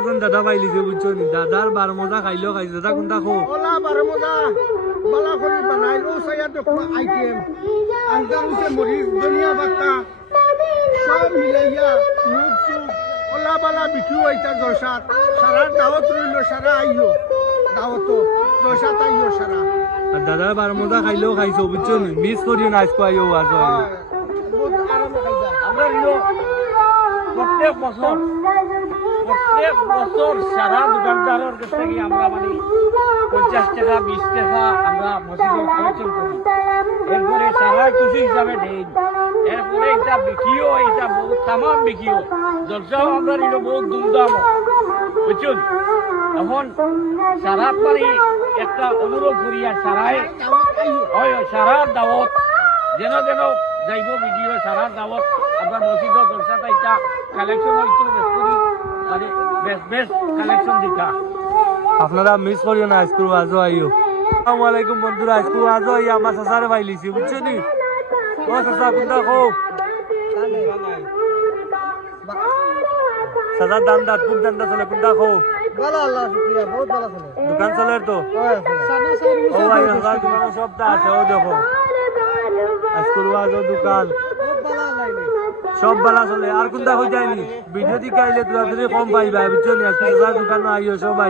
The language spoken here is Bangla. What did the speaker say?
একজন দাদা পাইলিছে বুঝছো নি দাদার 12 মজা খাইলেও খাইছে দাদা কোনটা খো ওলা 12 মজা বালা করে বানাইলো সাইয়া দেখো আইটেম আন্দার উঠে মরিচ ধনিয়া পাতা সব মিলাইয়া মুখ সুখ ওলা বালা বিক্রি হইতা জলসাত সারা দাওয়াত রইল সারা আইলো দাওয়াত জলসাত আইলো সারা আর দাদার 12 মজা খাইলেও খাইছো বুঝছো নি মিস করিও না আজকে আইও আজ বহুত আরামে খাইতা আমরা হলো প্রত্যেক বছর সারা দোকানদারের কাছ থেকে আমরা মানে 50 টাকা 20 টাকা আমরা মসজিদে কালেকশন করি এরপরে সারা খুশি হিসাবে দেই এরপরে এটা বিকিও এটা বহুত তামাম বিকিও জলসাও আমরা নিল বহুত ধুমধাম বুঝছেন এখন সারা মানে একটা অনুরোধ করি আর সারায় ওই সারা দাওয়াত যেন যাইব ভিডিও সারা দাওয়াত আপনার মসজিদে জলসাটা এটা কালেকশন হইতো বেশ করি মানে বেশ কালেকশন দিকা আপনারা মিস করিও না আজকে আজও আইও আসসালামু আলাইকুম বন্ধুরা আজকে আজও আই আমার সাসারে পাইলিছি বুঝছো নি ও সাসা কোনটা খো সাদার দান্দা খুব দান্দা চলে কোনটা খো ভালো আল্লাহ শুকরিয়া বহুত ভালো ছিল দোকান চলে তো ও ভাই হাজার দোকান সবটা আছে ও দেখো আজকে আজও দোকান সব বালা চলে আর কোনটা হয়ে যায়নি ভিডিও দিকে আইলে তোরা কম পাইবা বুঝছো নি আজকে দোকান আইও সবাই